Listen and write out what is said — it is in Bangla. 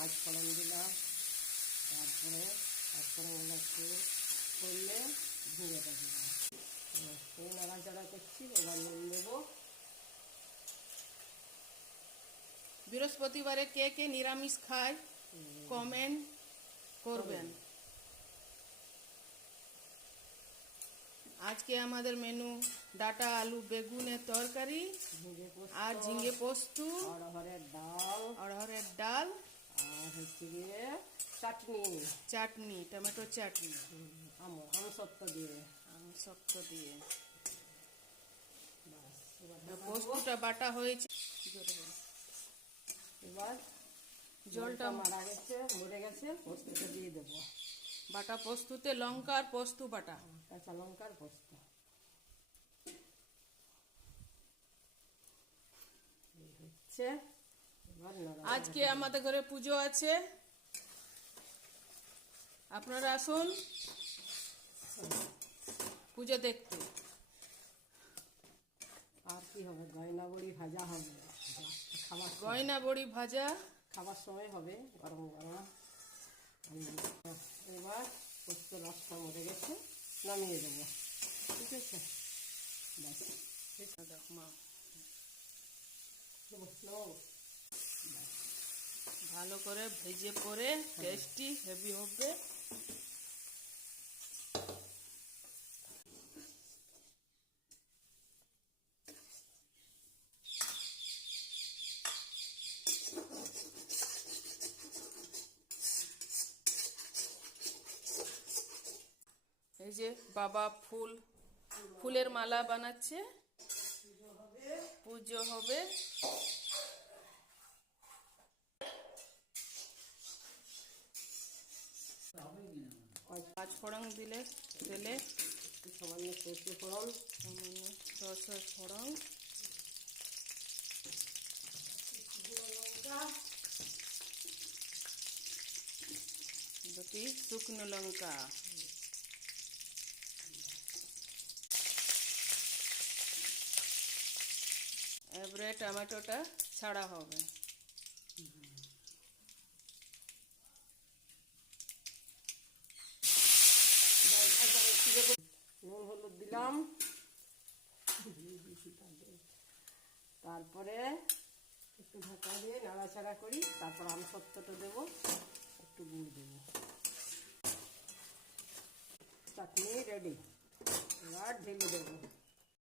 পাঁচ ফোড়ন দিলাম, তারপরে ওগুলো একটু করলে ঝিঙেটা দিলাম। এই নাড়াচাড়া করছি, এবার নুন দেবো। বৃহস্পতিবারে কে কে নিরামিষ খায় কমেন্ট করবেন। আজকে আমাদের মেনু ডাটা আলু বেগুনের তরকারি আর ঝিঙে পোস্ত, অড়হরের ডাল আর হচ্ছে গিয়ে চাটনি, টমেটো চাটনি আমসত্ব দিয়ে। পোস্তটা বাটা হয়েছে, এবার জলটা মরে গেছে, পোস্তটা দিয়ে দেবো। বাটা পোস্তুতে লঙ্কা আর পোস্ত বাটা, কাঁচা লঙ্কার পোস্ত। আজকে আমাদের ঘরে পুজো আছে, আপনারা আসুন পুজো দেখতে। আর কি হবে, গয়না বড়ি ভাজা হবে, গয়না বড়ি ভাজা খাবার সময় হবে, গরম গরম। এবার পোস্ত রসটা মরে গেছে, নামিয়ে দেবো। ঠিক আছে, ভালো করে ভেজে পরে টেস্টি হেভি হবে। এই যে বাবা ফুলের মালা বানাচ্ছে, পুজো হবে। পাঁচ ফোড়ন দিলে সামান্য সরষে ফোড়ন, সরষের ফোড়ন, দুটি শুকনো লঙ্কা, এবারে টমেটোটা ছাড়া হবে। নুন হলুদ দিলাম, তারপরে একটু ঢাকা দিয়ে নাড়াচাড়া করি, তারপর আমসত্ত্বটা দেবো, একটু গুড় দেবো। চাটনি রেডি, এবার ঢেলে দেবো।